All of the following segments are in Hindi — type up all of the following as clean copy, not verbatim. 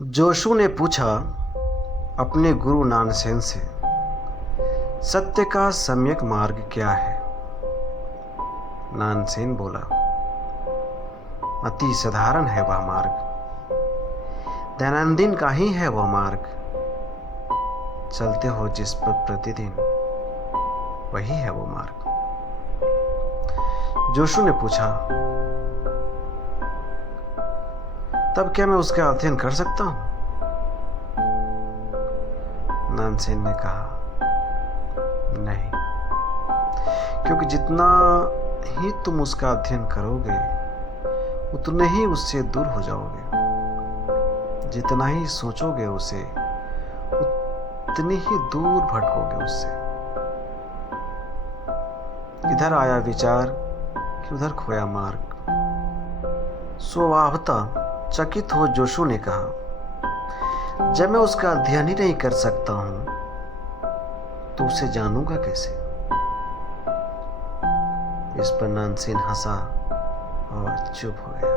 जोशु ने पूछा अपने गुरु नानसेन से, सत्य का सम्यक मार्ग क्या है? नानसेन बोला, अति साधारण है वह मार्ग, दैनंदिन का ही है वह मार्ग, चलते हो जिस पर प्रतिदिन वही है वो मार्ग। जोशु ने पूछा, तब क्या मैं उसका अध्ययन कर सकता हूं? नानसेन ने कहा, नहीं, क्योंकि जितना ही तुम उसका अध्ययन करोगे उतने ही उससे दूर हो जाओगे, जितना ही सोचोगे उसे उतनी ही दूर भटकोगे उससे। इधर आया विचार कि उधर खोया मार्ग। स्वभावतः चकित हो जोशु ने कहा, जब मैं उसका अध्ययन ही नहीं कर सकता हूं तो उसे जानूंगा कैसे? इस पर नानसेन हंसा और चुप हो गया।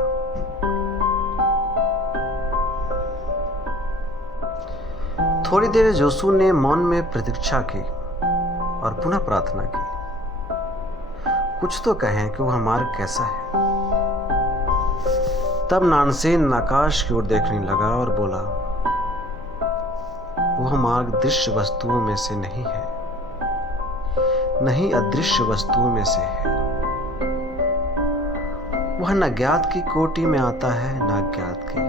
थोड़ी देर जोशु ने मौन में प्रतीक्षा की और पुनः प्रार्थना की, कुछ तो कहें कि वह मार्ग कैसा है। तब नानसेन आकाश की ओर देखने लगा और बोला, वह मार्ग दृश्य वस्तुओं में से नहीं है, नहीं अदृश्य वस्तुओं में से है। वह न ज्ञात की कोटि में आता है न अज्ञात की।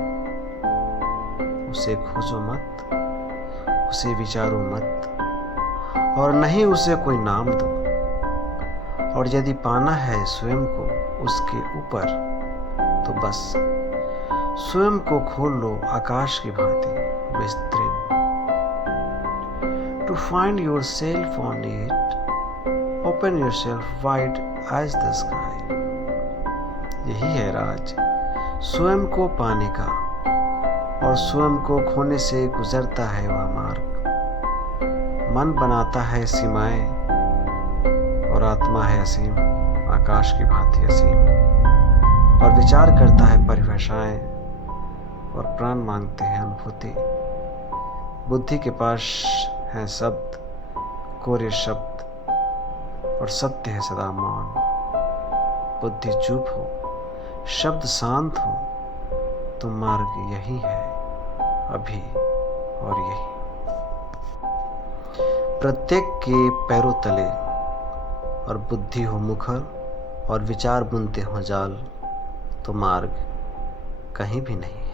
उसे खोजो मत, उसे विचारो मत, और नहीं उसे कोई नाम दो। और यदि पाना है स्वयं को उसके ऊपर तो बस स्वयं को खोल लो आकाश की भांति विस्तृत। To find yourself on it, open yourself wide as the sky. यही है राज स्वयं को पाने का, और स्वयं को खोने से गुजरता है वह मार्ग। मन बनाता है सीमाएं और आत्मा है असीम, आकाश की भांति असीम। और विचार करता है परिभाषाएं और प्राण मांगते हैं अनुभूति। बुद्धि के पास है शब्द, कोरे शब्द, और सत्य है सदा मौन। बुद्धि चुप हो, शब्द शांत हो, तो मार्ग यही है, अभी और यही। प्रत्येक के पैरों तले और बुद्धि हो मुखर और विचार बुनते हो जाल, तो मार्ग कहीं भी नहीं।